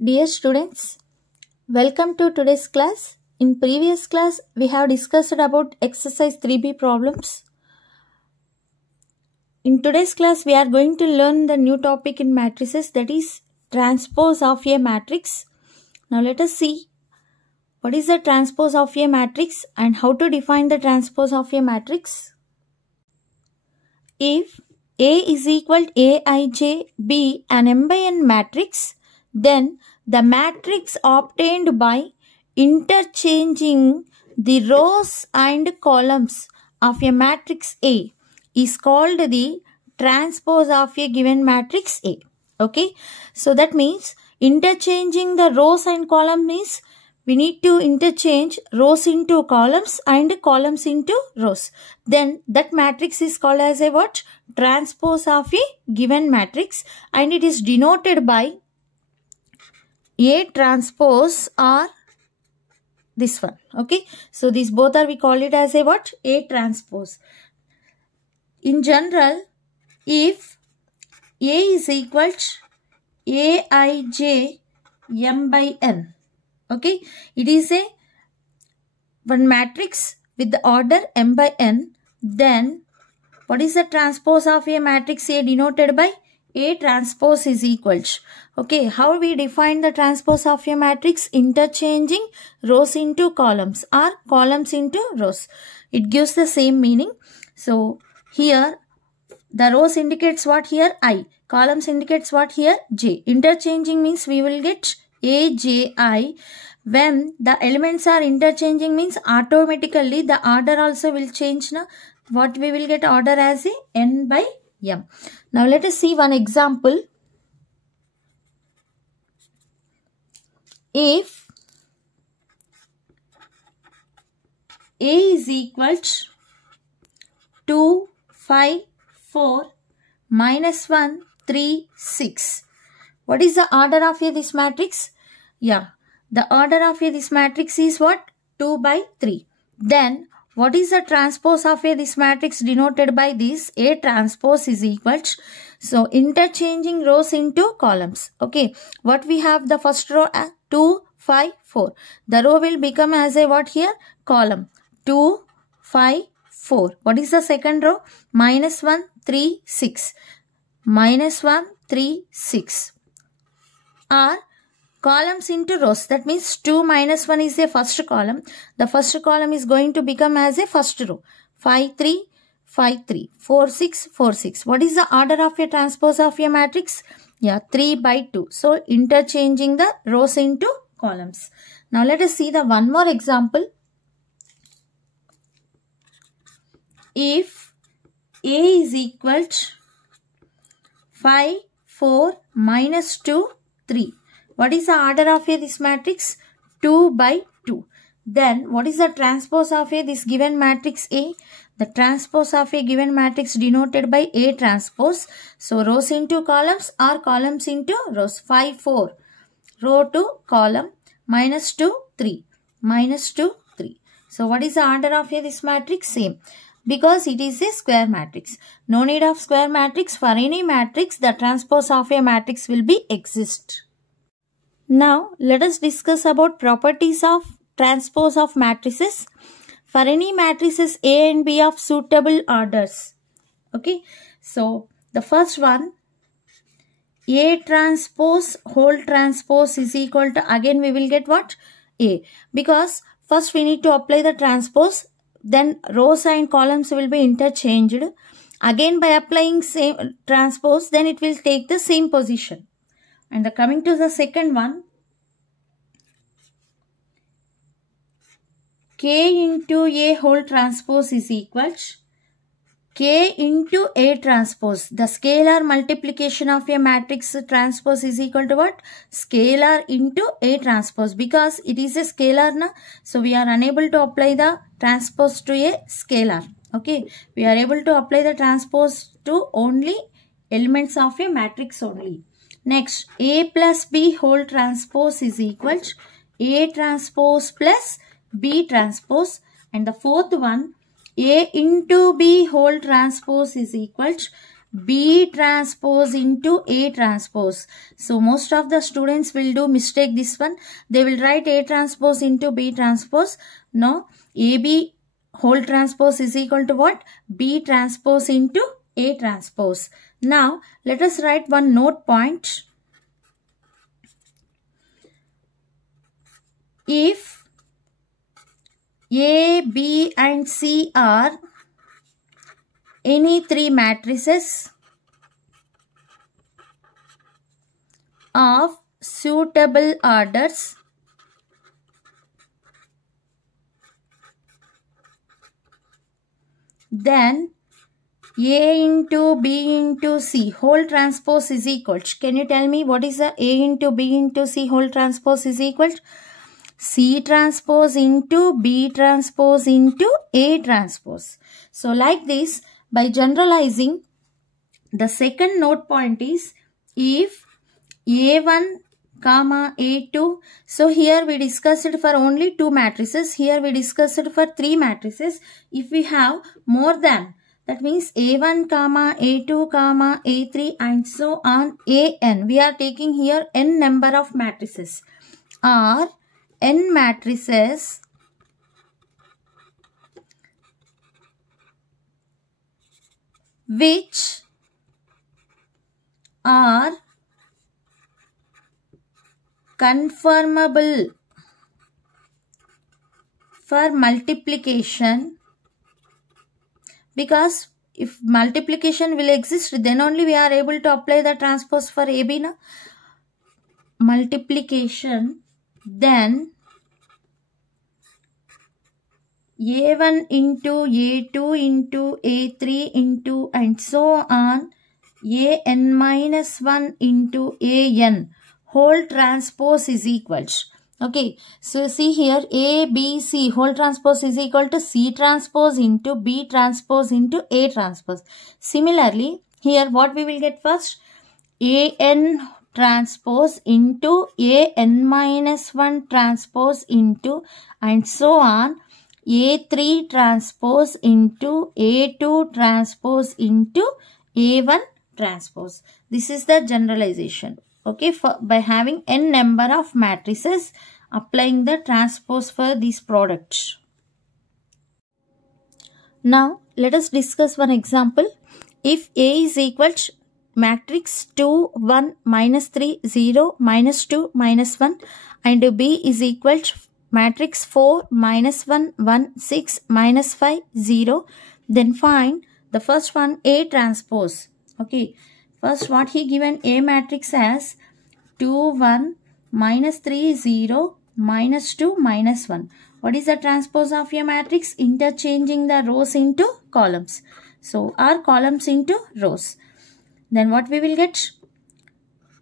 Dear students, welcome to today's class. In previous class, we have discussed about exercise 3B problems. In today's class, we are going to learn the new topic in matrices, that is transpose of a matrix. Now let us see what is the transpose of a matrix and how to define the transpose of a matrix. If A is equal to Aij be an m by n matrix, then the matrix obtained by interchanging the rows and columns of a matrix A is called the transpose of a given matrix A. Okay, so that means interchanging the rows and columns means we need to interchange rows into columns and columns into rows. Then that matrix is called as a what? Transpose of a given matrix, and it is denoted by A transpose or this one. Okay, so these both are, we call it as a what? A transpose. In general, if A is equal to Aij m by n, okay, it is a one matrix with the order m by n, then what is the transpose of a matrix A denoted by A transpose is equal to, okay, how we define the transpose of a matrix? Interchanging rows into columns or columns into rows. It gives the same meaning. So here the rows indicates what here? I. Columns indicates what here? J. Interchanging means we will get AJI. When the elements are interchanging means automatically the order also will change. Now what we will get order as a n by m. Now let us see one example. If A is equal to 2, 5, 4, minus 1, 3, 6. What is the order of this matrix? Yeah, the order of this matrix is what? 2 by 3. Then what is the transpose of this matrix denoted by this? A transpose is equal to, so interchanging rows into columns. Okay, what we have the first row? 2, 5, 4. The row will become as a what here? Column. 2, 5, 4. What is the second row? Minus 1, 3, 6. Minus 1, 3, 6. Are columns into rows. That means 2 minus 1 is the first column. The first column is going to become as a first row. 5, 3, 5, 3. 4, 6, 4, 6. What is the order of a transpose of a matrix? Yeah, 3 by 2. So interchanging the rows into columns. Now let us see the one more example. If A is equal to 5, 4, minus 2, 3. What is the order of this matrix? 2 by 2. Then what is the transpose of this given matrix A? The transpose of a given matrix denoted by A transpose. So rows into columns or columns into rows. 5, 4. Row to column. Minus 2, 3. Minus 2, 3. So what is the order of this matrix? Same. Because it is a square matrix. No need of square matrix. For any matrix, the transpose of a matrix will be exist. Now, let us discuss about properties of transpose of matrices. For any matrices A and B of suitable orders. Okay. So, the first one, A transpose whole transpose is equal to, again we will get what? A. Because first we need to apply the transpose. Then rows and columns will be interchanged. Again by applying same transpose, then it will take the same position. And coming to the second one, K into A whole transpose is equal to K into A transpose. The scalar multiplication of a matrix transpose is equal to what? Scalar into A transpose. Because it is a scalar, na? So we are unable to apply the transpose to a scalar. Okay, we are able to apply the transpose to only elements of a matrix only. Next, A plus B whole transpose is equal to A transpose plus B transpose. And the fourth one, A into B whole transpose is equal to B transpose into A transpose. So most of the students will do mistake this one. They will write A transpose into B transpose. No, AB whole transpose is equal to what? B transpose into A transpose. Now let us write one note point. If A, B and C are any three matrices of suitable orders, then A into B into C whole transpose is equal to, can you tell me what is the A into B into C whole transpose is equal to? C transpose into B transpose into A transpose. So like this, by generalizing, the second note point is if A1 comma A2. So here we discussed it for only two matrices. Here we discussed it for three matrices. If we have more than, that means A1 comma A2 comma A3 and so on AN. We are taking here n number of matrices, or n matrices which are conformable for multiplication, because if multiplication will exist, then only we are able to apply the transpose for AB. Na? Multiplication, then A1 into A2 into A3 into and so on AN minus 1 into AN whole transpose is equal to, okay, so see here A, B, C whole transpose is equal to C transpose into B transpose into A transpose. Similarly, here what we will get first? AN transpose into AN minus 1 transpose into and so on A3 transpose into A2 transpose into A1 transpose. This is the generalization. Okay, by having n number of matrices, applying the transpose for these products. Now let us discuss one example. If A is equal to matrix 2, 1, minus 3, 0, minus 2, minus 1 and B is equal to matrix 4, minus 1, 1, 6, minus 5, 0, then find the first one A transpose. Okay, first what he given A matrix as 2, 1, minus 3, 0, minus 2, minus 1. What is the transpose of a matrix? Interchanging the rows into columns. So, our columns into rows. Then what we will get?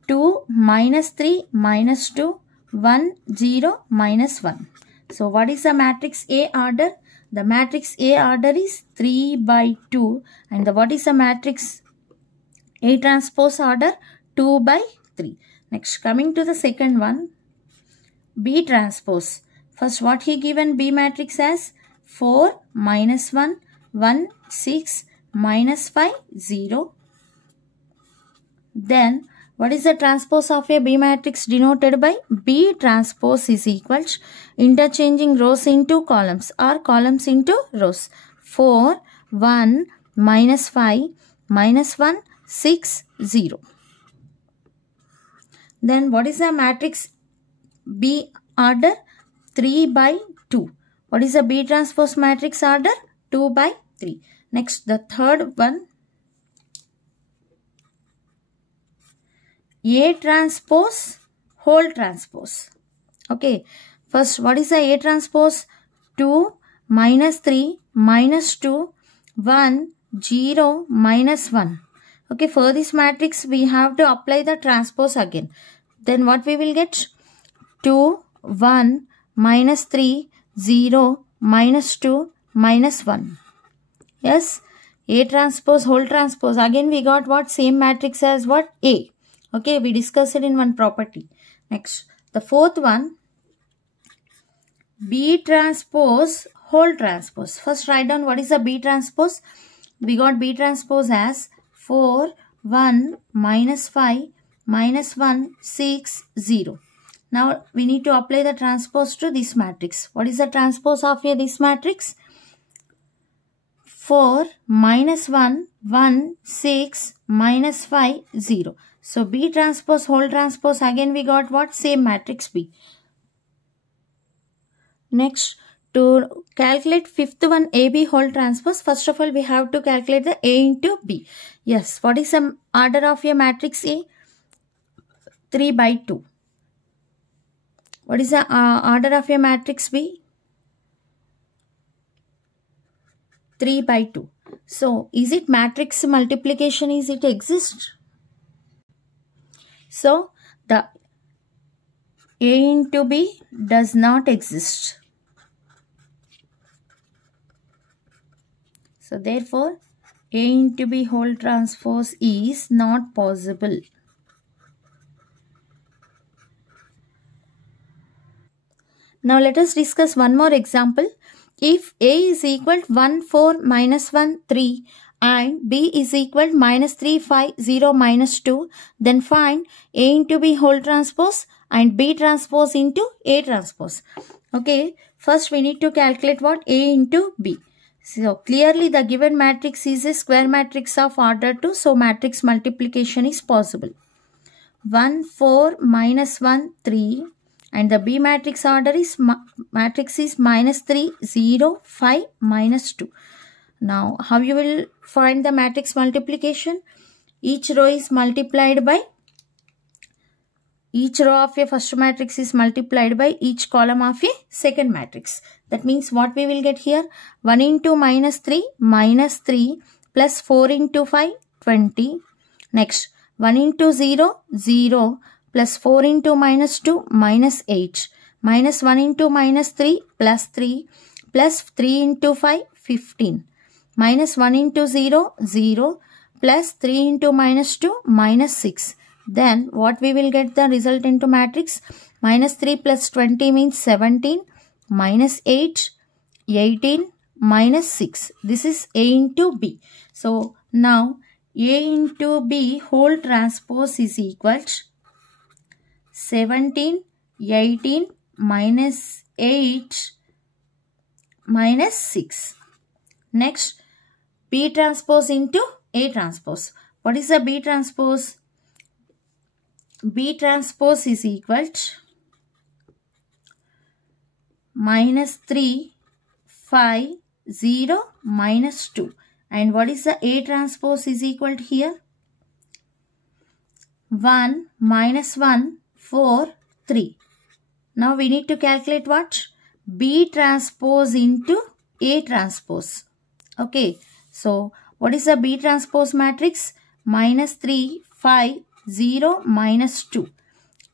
2, minus 3, minus 2, 1, 0, minus 1. So, what is the matrix A order? The matrix A order is 3 by 2. And what is the matrix A transpose order? 2 by 3. Next, coming to the second one, B transpose. First, what he given B matrix as? 4, minus 1, 1, 6, minus 5, 0. Then, what is the transpose of a B matrix denoted by B transpose is equal to interchanging rows into columns or columns into rows. 4, 1, minus 5, minus 1, 6, 0. Then what is the matrix B order? 3 by 2. What is the B transpose matrix order? 2 by 3. Next, the third one, A transpose, whole transpose. Okay, first what is the A transpose? 2, minus 3, minus 2, 1, 0, minus 1. Okay, for this matrix we have to apply the transpose again. Then what we will get? 2, 1, minus 3, 0, minus 2, minus 1. Yes, A transpose, whole transpose. Again we got what? Same matrix as what? A. Okay, we discussed it in one property. Next, the fourth one, B transpose, whole transpose. First write down what is the B transpose. We got B transpose as 4, 1, minus 5, minus 1, 6, 0. Now we need to apply the transpose to this matrix. What is the transpose of this matrix? 4, minus 1, 1, 6, minus 5, 0. So B transpose whole transpose, again we got what? Same matrix B. Next, to calculate fifth one AB whole transpose, first of all we have to calculate the A into B. Yes, what is the order of your matrix A? 3 by 2. What is the order of your matrix B? 3 by 2. So, is it matrix multiplication? Is it exist? So, the A into B does not exist. So, therefore, A into B whole transpose is not possible. Now, let us discuss one more example. If A is equal to 1, 4, minus 1, 3 and B is equal to minus 3, 5, 0, minus 2, then find A into B whole transpose and B transpose into A transpose. Okay, first we need to calculate what? A into B. So, clearly the given matrix is a square matrix of order 2, so matrix multiplication is possible. 1, 4, minus 1, 3. And the B matrix order is minus 3, 0, 5, minus 2. Now, how you will find the matrix multiplication? Each row is multiplied by, each row of a first matrix is multiplied by each column of a second matrix. That means what we will get here? 1 into minus 3, plus 4 into 5, 20. Next, 1 into 0, 0. Plus 4 into minus 2, minus 8. Minus 1 into minus 3, plus 3. Plus 3 into 5, 15. Minus 1 into 0, 0. Plus 3 into minus 2, minus 6. Then what we will get the result into matrix? Minus 3 plus 20 means 17. Minus 8, 18. Minus 6. This is A into B. So now A into B whole transpose is equal to 17, 18, minus 8, minus 6. Next, B transpose into A transpose. What is the B transpose? B transpose is equal to minus 3, 5, 0, minus 2. And what is the A transpose is equal to here? 1, minus 1, 4, 3. Now we need to calculate what? B transpose into A transpose. Okay. So what is the B transpose matrix? Minus 3, 5, 0, minus 2.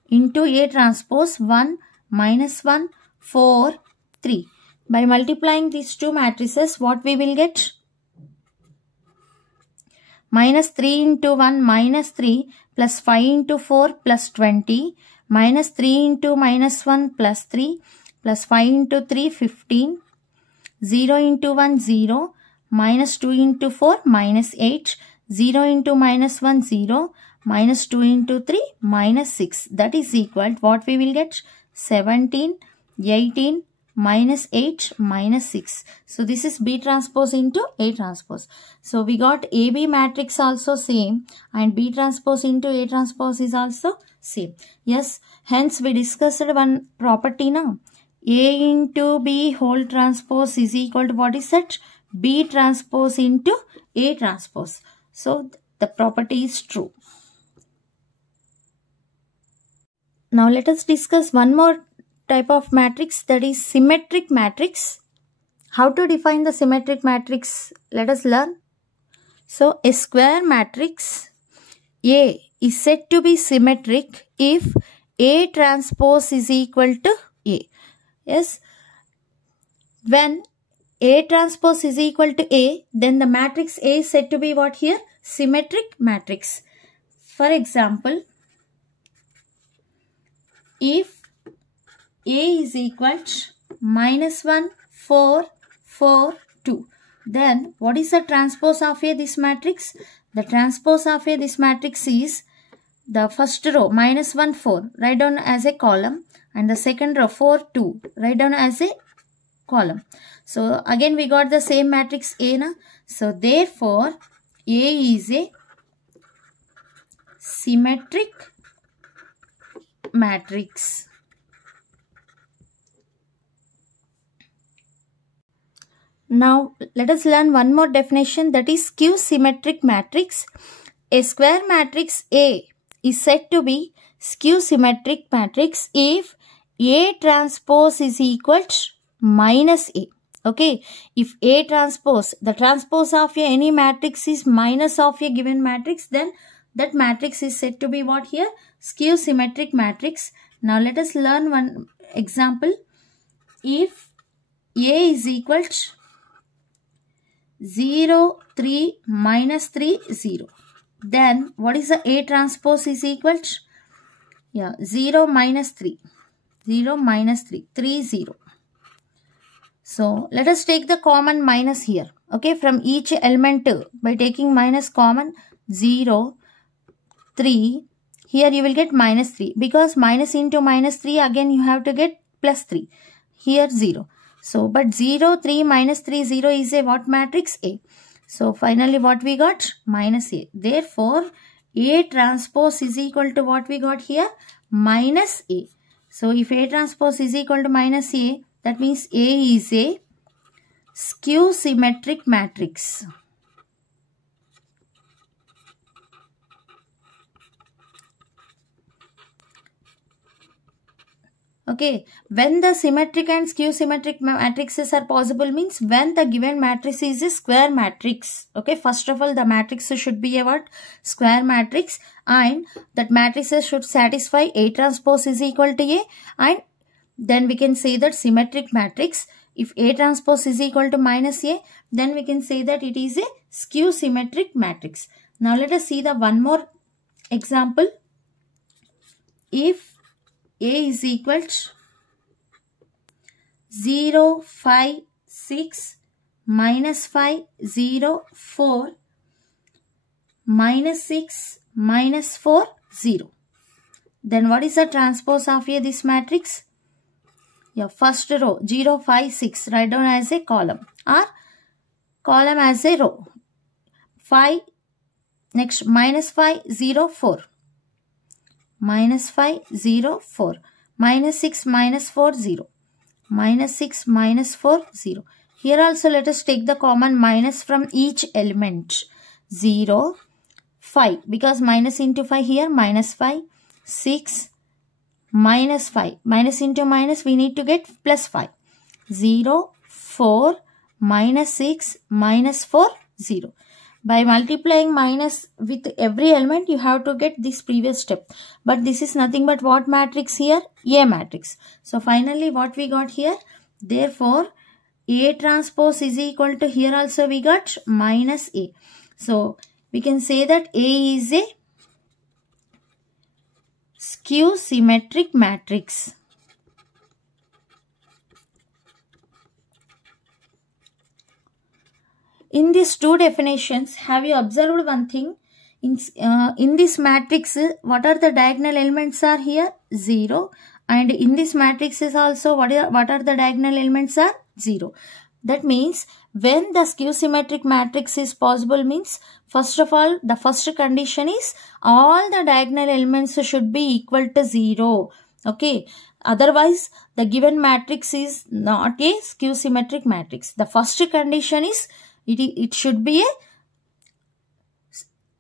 Into A transpose 1, minus 1, 4, 3. By multiplying these two matrices, what we will get? Minus 3 into 1, minus 3. Plus 5 into 4 plus 20, minus 3 into minus 1 plus 3, plus 5 into 3, 15, 0 into 1, 0, minus 2 into 4, minus 8, 0 into minus 1, 0, minus 2 into 3, minus 6. That is equal to what we will get? 17, 18, minus 8, minus 6. So this is B transpose into A transpose. So we got AB matrix also same and B transpose into A transpose is also same. Yes, hence we discussed one property now. A into B whole transpose is equal to what is that? B transpose into A transpose. So the property is true. Now let us discuss one more type of matrix, that is symmetric matrix. How to define the symmetric matrix? Let us learn. So a square matrix A is said to be symmetric if A transpose is equal to A. Yes. When A transpose is equal to A, then the matrix A is said to be what here? Symmetric matrix. For example, if A is equal to minus 1, 4, 4, 2. Then what is the transpose of A, this matrix? The transpose of this matrix is the first row minus 1 4, write down as a column, and the second row 4 2, write down as a column. So again we got the same matrix A na. So therefore A is a symmetric matrix. Now let us learn one more definition, that is skew symmetric matrix. A square matrix A is said to be skew symmetric matrix if A transpose is equal to minus A. Okay, if A transpose, the transpose of any matrix is minus of a given matrix, then that matrix is said to be what here? Skew symmetric matrix. Now let us learn one example. If A is equal to 0 3 minus 3 0, then what is the A transpose is equal to? 0 minus 3, 0 minus 3, 3 0. So let us take the common minus here. Okay, from each element by taking minus common, 0 3, here you will get minus 3, because minus into minus 3 again you have to get plus 3, here 0. So but 0 3 minus 3 0 is a what matrix? A. So finally what we got? Minus A. Therefore A transpose is equal to what we got here? Minus A. So if A transpose is equal to minus A, that means A is a skew symmetric matrix. Okay, when the symmetric and skew symmetric matrices are possible means when the given matrix is a square matrix. Okay, first of all the matrix should be a what? Square matrix, and that matrices should satisfy A transpose is equal to A, and then we can say that symmetric matrix. If A transpose is equal to minus A, then we can say that it is a skew symmetric matrix. Now let us see the one more example. If A is equal to 0 5 6 minus 5 0 4 minus 6 minus 4 0, then what is the transpose of this matrix? First row 0 5 6, write down as a column, or column as a row. 5, next minus 5 0 4, minus 5 0 4, minus 6 minus 4 0, minus 6 minus 4 0. Here also let us take the common minus from each element. 0 5, because minus into 5 here, minus 5 6 minus 5, minus into minus we need to get plus 5, 0 4 minus 6 minus 4 0. By multiplying minus with every element you have to get this previous step, but this is nothing but what matrix here? A matrix. So finally what we got here? Therefore A transpose is equal to, here also we got minus A. So we can say that A is a skew symmetric matrix. In these two definitions, have you observed one thing? In this matrix, what are the diagonal elements are here? 0. And in this matrix is also what are the diagonal elements are? 0. That means when the skew symmetric matrix is possible means, first of all, the first condition is all the diagonal elements should be equal to 0. Okay. Otherwise, the given matrix is not a skew symmetric matrix. The first condition is it should be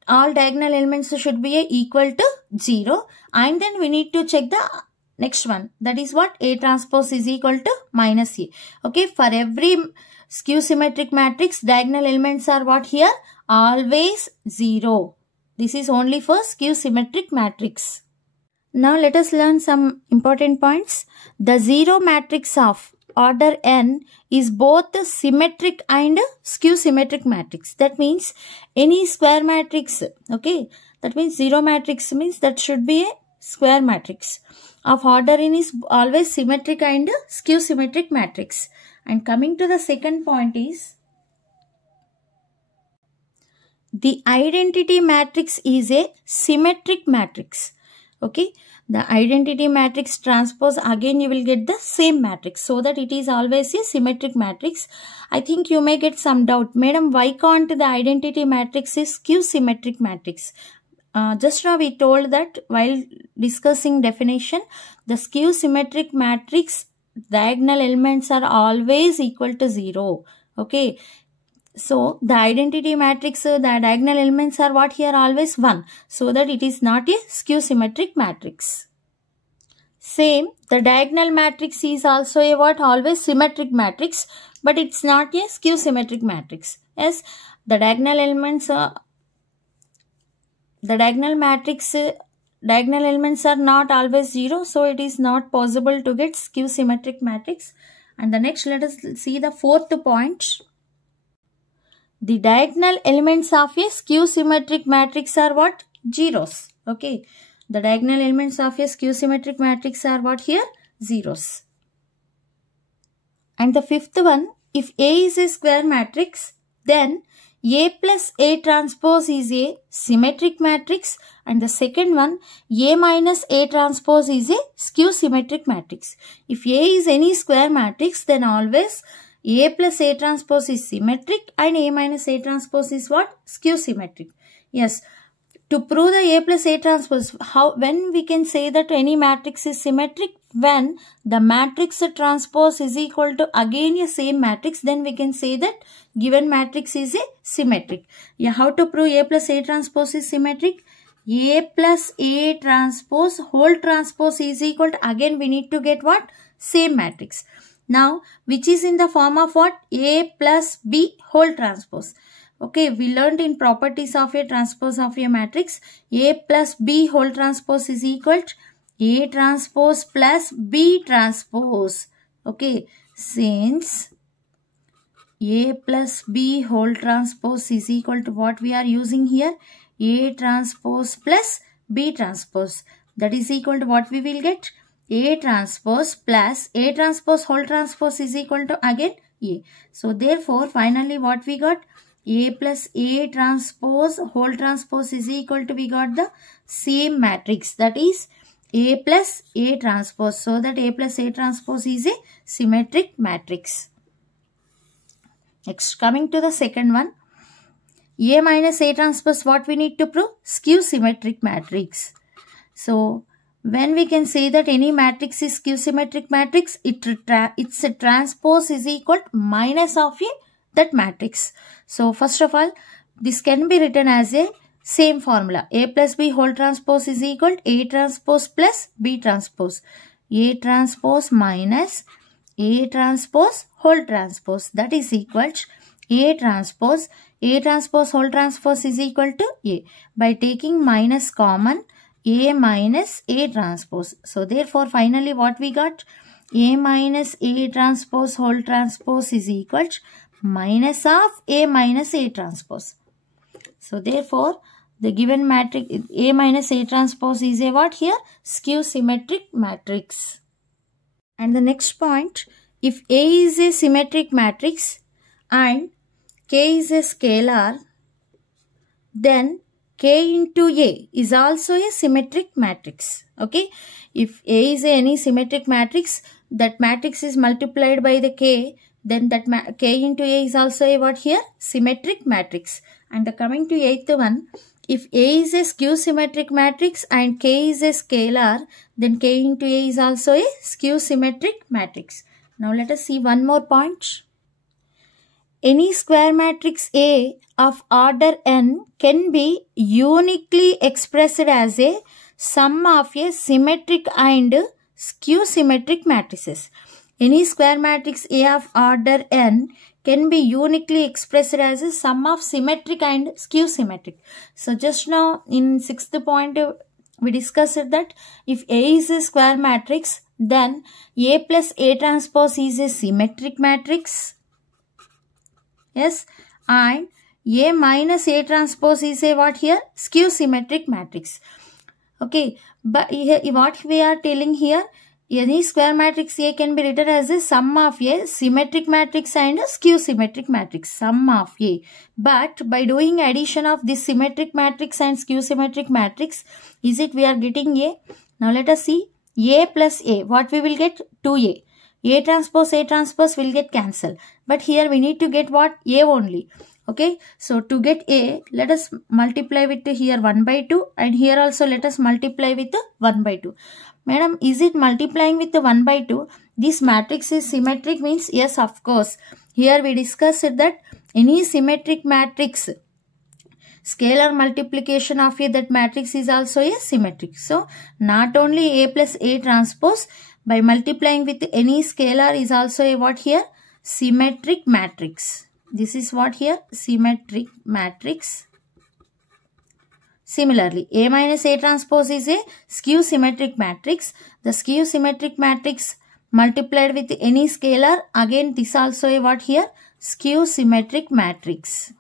all diagonal elements should be equal to 0, and then we need to check the next one, that is what? A transpose is equal to minus A. Okay, for every skew symmetric matrix, diagonal elements are what here? Always 0. This is only for skew symmetric matrix. Now let us learn some important points. The 0 matrix of order n is both symmetric and skew symmetric matrix. That means any square matrix, okay, that means 0 matrix means that should be a square matrix of order n is always symmetric and skew symmetric matrix. And coming to the second point is, the identity matrix is a symmetric matrix. Okay, the identity matrix transpose, again you will get the same matrix, so that it is always a symmetric matrix. I think you may get some doubt, madam, why can't the identity matrix is skew symmetric matrix? Just now we told that while discussing definition, the skew symmetric matrix diagonal elements are always equal to 0. Okay, so the identity matrix, the diagonal elements are what here? Always 1. So that it is not a skew symmetric matrix. Same, the diagonal matrix is also a what? Always symmetric matrix, but it's not a skew symmetric matrix. Yes, the diagonal elements diagonal elements are not always 0, so it is not possible to get skew symmetric matrix. And the next, let us see the fourth point. The diagonal elements of a skew symmetric matrix are what? Zeros. Okay. The diagonal elements of a skew symmetric matrix are what here? Zeros. And the fifth one, if A is a square matrix, then A plus A transpose is a symmetric matrix, and the second one, A minus A transpose is a skew symmetric matrix. If A is any square matrix, then always A plus A transpose is symmetric and A minus A transpose is what? Skew symmetric. Yes. To prove the A plus A transpose, when we can say that any matrix is symmetric? When the matrix transpose is equal to again a same matrix, then we can say that given matrix is a symmetric. Yeah, how to prove A plus A transpose is symmetric? A plus A transpose whole transpose is equal to, again we need to get what? Same matrix. Now, which is in the form of what? A plus B whole transpose. Okay, we learned in properties of a transpose of a matrix, A plus B whole transpose is equal to A transpose plus B transpose. Okay, since A plus B whole transpose is equal to what we are using here? A transpose plus B transpose. That is equal to what we will get? A transpose plus A transpose whole transpose is equal to again A. So therefore finally what we got? A plus A transpose whole transpose is equal to, we got the same matrix, that is A plus A transpose. So that A plus A transpose is a symmetric matrix. Next, coming to the second one, A minus A transpose, what we need to prove? Skew symmetric matrix. So when we can say that any matrix is skew symmetric matrix, its transpose is equal to minus of that matrix. So first of all, this can be written as a same formula. A plus B whole transpose is equal to A transpose plus B transpose. A transpose minus A transpose whole transpose, that is equal to A transpose whole transpose is equal to A. By taking minus common, A minus A transpose. So therefore finally what we got? A minus A transpose whole transpose is equal to minus of A minus A transpose. So therefore the given matrix A minus A transpose is a what here? Skew symmetric matrix. And the next point, if A is a symmetric matrix and K is a scalar, then K into A is also a symmetric matrix. Okay, if A is any symmetric matrix, that matrix is multiplied by the K, then that K into A is also a what here? Symmetric matrix. And the coming to eighth one, if A is a skew symmetric matrix and K is a scalar, then K into A is also a skew symmetric matrix. Now let us see one more point. Any square matrix A of order n can be uniquely expressed as a sum of a symmetric and skew symmetric matrices. Any square matrix A of order n can be uniquely expressed as a sum of symmetric and skew symmetric. So just now in sixth point we discussed that if A is a square matrix, then A plus A transpose is a symmetric matrix. Yes, and A minus A transpose is a what here? Skew symmetric matrix. Okay, but here, what we are telling here, any square matrix A can be written as a sum of a symmetric matrix and a skew symmetric matrix, sum of A. But by doing addition of this symmetric matrix and skew symmetric matrix, is it we are getting A? Now let us see A plus A. What we will get? 2A. A transpose will get cancelled. But here we need to get what? A only. Okay, so to get A, let us multiply with here 1 by 2 and here also let us multiply with 1 by 2. Madam, is it multiplying with the 1 by 2? This matrix is symmetric means yes, of course. Here we discussed that any symmetric matrix, scalar multiplication of that matrix is also a symmetric. So, not only A plus A transpose, by multiplying with any scalar is also a what here? Symmetric matrix. This is what here? Symmetric matrix. Similarly, A minus A transpose is a skew symmetric matrix. The skew symmetric matrix multiplied with any scalar, again this also a what here? Skew symmetric matrix.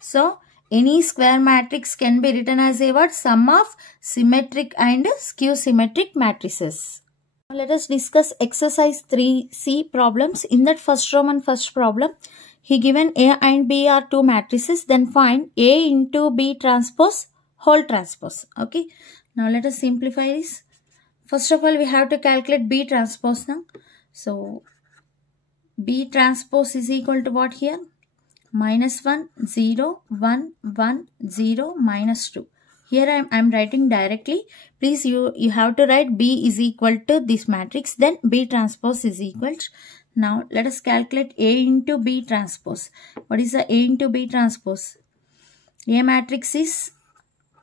So, any square matrix can be written as a what? Sum of symmetric and skew symmetric matrices. Now let us discuss exercise 3C problems. In that first Roman first problem, he given A and B are two matrices, then find A into B transpose whole transpose. Okay. Now let us simplify this. First of all, we have to calculate B transpose now. So, B transpose is equal to what here? Minus 1, 0, 1, 1, 0, minus 2. Here I am writing directly. Please you have to write B is equal to this matrix. Then B transpose is equal to. Now let us calculate A into B transpose. What is the A into B transpose? A matrix is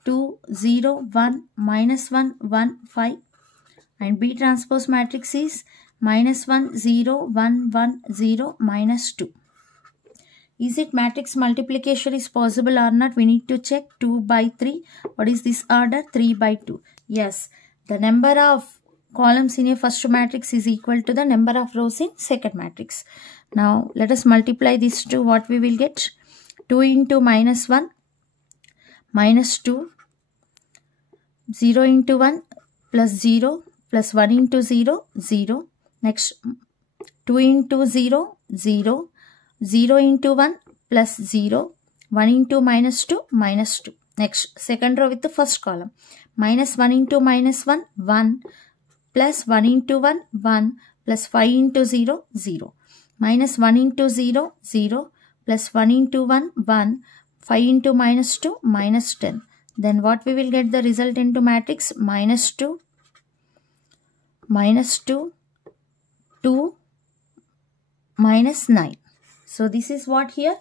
2, 0, 1, minus 1, 1, 5. And B transpose matrix is minus 1, 0, 1, 1, 0, minus 2. Is it matrix multiplication is possible or not? We need to check 2 by 3. What is this order? 3 by 2. Yes, the number of columns in a first matrix is equal to the number of rows in second matrix. Now, let us multiply these two. What we will get? 2 into minus 1, minus 2, 0 into 1, plus 0, plus 1 into 0, 0. Next, 2 into 0, 0. 0 into 1 plus 0, 1 into minus 2, minus 2. Next, second row with the first column. Minus 1 into minus 1, 1. Plus 1 into 1, 1. Plus 5 into 0, 0. Minus 1 into 0, 0. Plus 1 into 1, 1. 5 into minus 2, minus 10. Then what we will get the result into matrix? Minus 2, minus 2, 2, minus 9. So, this is what here?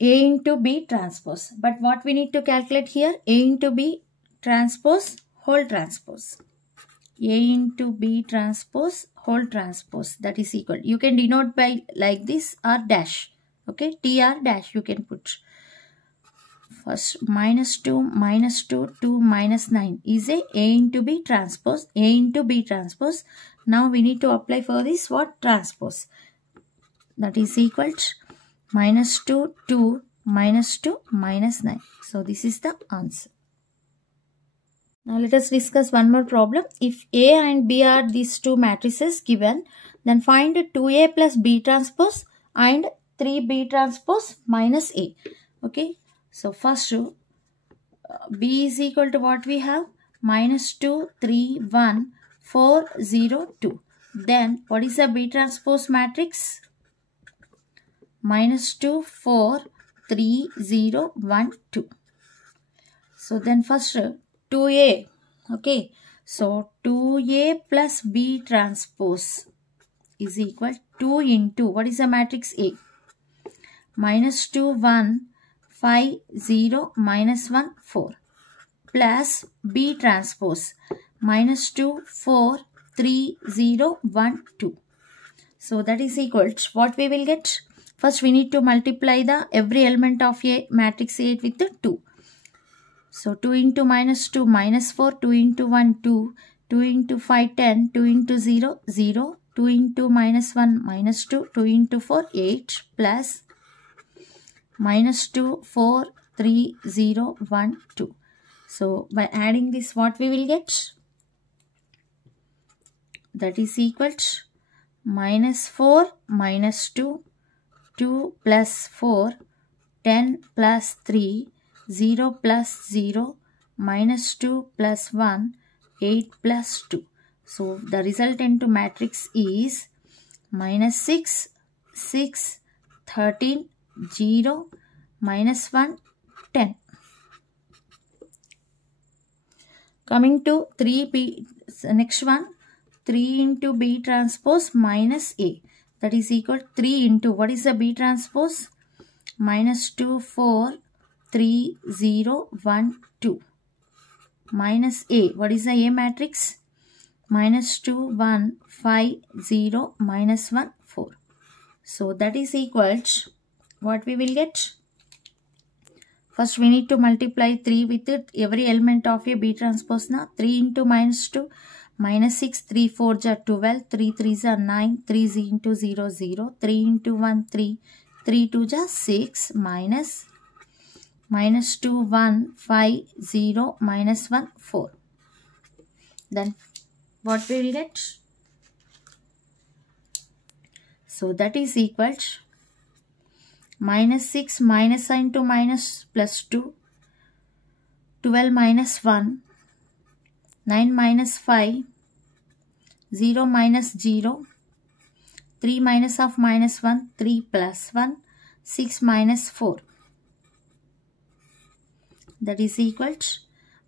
A into B transpose. But what we need to calculate here? A into B transpose whole transpose. A into B transpose whole transpose. That is equal. You can denote by like this or dash. Okay. TR dash you can put. First minus 2, 2 minus 9 is a into B transpose. A into B transpose. Now we need to apply for this what? Transpose. That is equal to minus 2, 2, minus 2, minus 9. So, this is the answer. Now, let us discuss one more problem. If A and B are these two matrices given, then find 2A plus B transpose and 3B transpose minus A. Okay. So, first B is equal to what we have? Minus 2, 3, 1, 4, 0, 2. Then, what is the B transpose matrix? Minus 2, 4, 3, 0, 1, 2. So, then first 2A. Okay. So, 2A plus B transpose is equal to 2 into, what is the matrix A? Minus 2, 1, 5, 0, minus 1, 4. Plus B transpose. Minus 2, 4, 3, 0, 1, 2. So, that is equal to what we will get? First, we need to multiply the every element of a matrix A with the 2. So, 2 into minus 2, minus 4, 2 into 1, 2, 2 into 5, 10, 2 into 0, 0, 2 into minus 1, minus 2, 2 into 4, 8, plus minus 2, 4, 3, 0, 1, 2. So by adding this, what we will get? That is equal to -4 minus 2, 2 plus 4, 10 plus 3, 0 plus 0, minus 2 plus 1, 8 plus 2. So the resultant matrix is -6, 6, 13, 0, -1, 10. Coming to 3B, next one, 3 into B transpose minus A. That is equal to 3 into, what is the B transpose? -2, 4, 3, 0, 1, 2. Minus A. What is the A matrix? -2, 1, 5, 0, -1, 4. So that is equal to, what we will get? First we need to multiply 3 with it, every element of a B transpose. Now 3 into -2, -6, 3 4s are 12, 3 3s are 9, 3 into 0, 0, 3 into 1, 3, 3 2s are 6, minus -2, 1, 5, 0, -1, 4. Then what we will get? So that is equal to -6 minus sign to minus plus 2, 12 minus 1, 9 minus 5, 0 minus 0, 3 minus of -1, 3 plus 1, 6 minus 4. That is equal to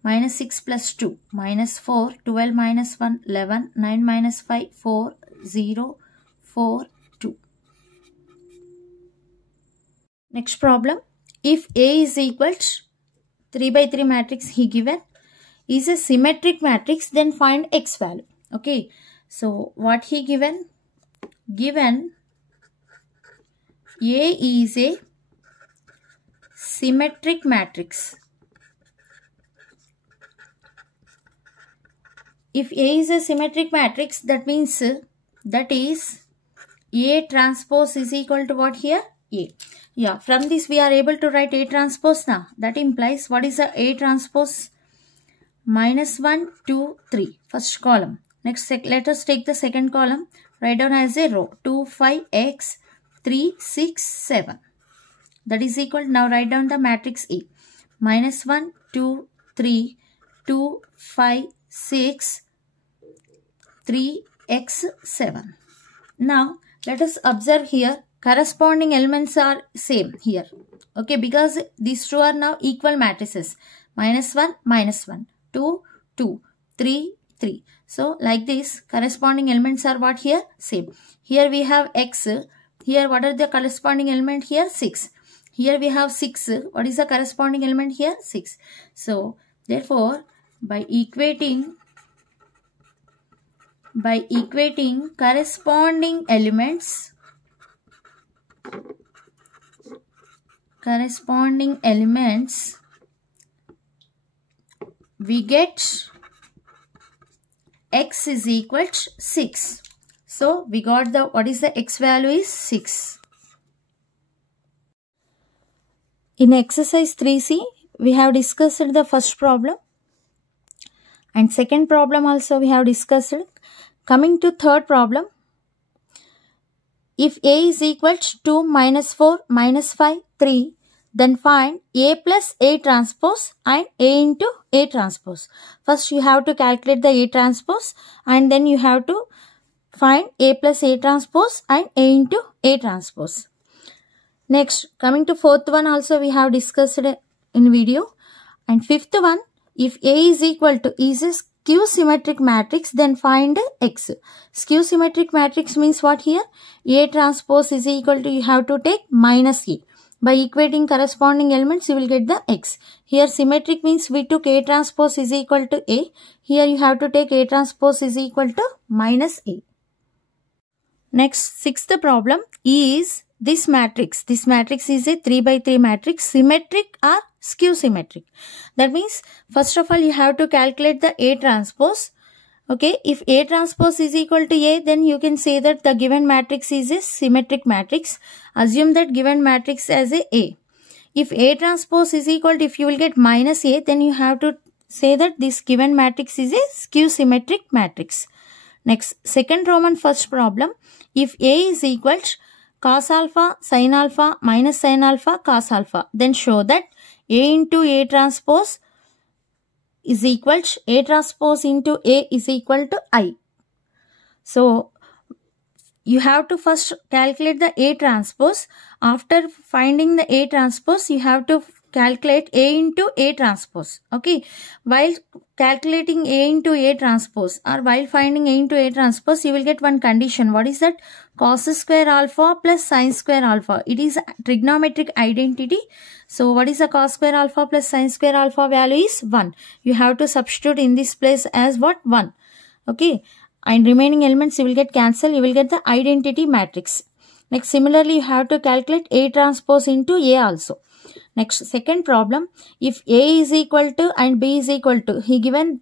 -6 plus 2, -4, 12 minus 1, 11, 9 minus 5, 4, 0, 4, 2. Next problem, if A is equal to 3 by 3 matrix he given is a symmetric matrix, then find X value. Okay, so what he given? Given A is a symmetric matrix. If A is a symmetric matrix, that means that is A transpose is equal to what here? A. Yeah, from this we are able to write A transpose now. That implies, what is the A transpose? -1, 2, 3. First column. Next, let us take the second column. Write down as a row. 2, 5, X, 3, 6, 7. That is equal. Now write down the matrix A. -1, 2, 3, 2, 5, 6, 3, X, 7. Now let us observe here. Corresponding elements are same here. Okay, because these two are now equal matrices. -1, -1, 2, 2, 3, 3. So like this, corresponding elements are what here? Same. Here we have X. Here what are the corresponding element here? 6. Here we have 6. What is the corresponding element here? 6. So therefore, by equating corresponding elements, we get X is equal to 6. So we got the, what is the X value is 6. In exercise 3C, we have discussed the first problem and second problem also we have discussed. Coming to third problem, if A is equal to 2, -4, -5, 3, then find A plus A transpose and A into A transpose. First you have to calculate the A transpose and then you have to find A plus A transpose and A into A transpose. Next, coming to fourth one also we have discussed in video. And fifth one, if A is equal to is a skew symmetric matrix, then find X. Skew symmetric matrix means what here? A transpose is equal to, you have to take minus A. By equating corresponding elements, you will get the X. Here symmetric means we took A transpose is equal to A. Here you have to take A transpose is equal to minus A. Next, sixth problem is this matrix. This matrix is a 3 by 3 matrix, symmetric or skew symmetric. That means first of all you have to calculate the A transpose. Okay, if A transpose is equal to A, then you can say that the given matrix is a symmetric matrix. Assume that given matrix as a A. If A transpose is equal to, if you will get minus A, then you have to say that this given matrix is a skew symmetric matrix. Next, second Roman first problem. If A is equal to cos alpha, sin alpha, minus sin alpha, cos alpha, then show that A into A transpose is equal to A transpose into A is equal to I. So, you have to first calculate the A transpose. After finding the A transpose, you have to calculate A into A transpose. Okay. While calculating A into A transpose or while finding A into A transpose, you will get one condition. What is that? Cos square alpha plus sin square alpha. It is a trigonometric identity. So, what is the cos square alpha plus sin square alpha value is 1. You have to substitute in this place as what? 1. Okay. And remaining elements you will get cancelled. You will get the identity matrix. Next, similarly, you have to calculate A transpose into A also. Next, second problem. If A is equal to and B is equal to, he given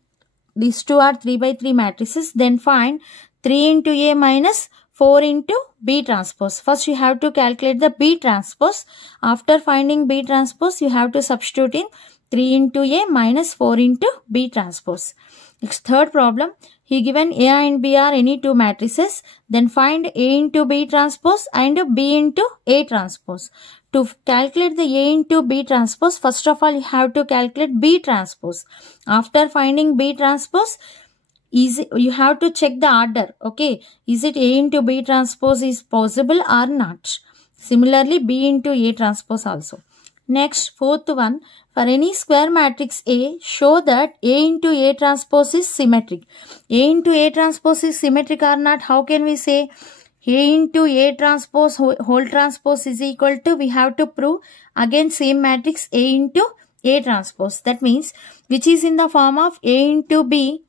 these two are 3 by 3 matrices. Then find 3 into A minus 4 into B transpose. First, you have to calculate the B transpose. After finding B transpose, you have to substitute in 3 into A minus 4 into B transpose. Next, third problem. He given A and B are any two matrices. Then find A into B transpose and B into A transpose. To calculate the A into B transpose, first of all, you have to calculate B transpose. After finding B transpose, you have to check the order. Okay. Is it A into B transpose is possible or not? Similarly, B into A transpose also. Next, fourth one. For any square matrix A, show that A into A transpose is symmetric. A into A transpose is symmetric or not? How can we say? A into A transpose whole transpose is equal to, we have to prove again same matrix A into A transpose. That means, which is in the form of A into B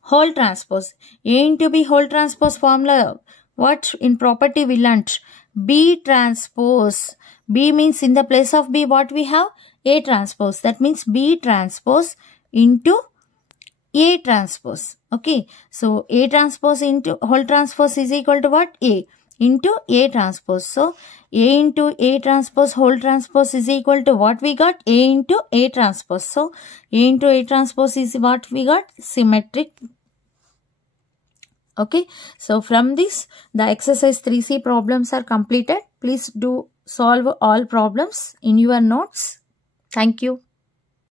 whole transpose. A into B whole transpose formula, what in property we learnt? B transpose. B means in the place of B what we have? A transpose. That means B transpose into A transpose. Okay. So, A transpose into whole transpose is equal to what? A into A transpose. So, A into A transpose whole transpose is equal to what we got? A into A transpose. So, A into A transpose is what we got? Symmetric. Okay. So, from this, the exercise 3C problems are completed. Please do solve all problems in your notes. Thank you.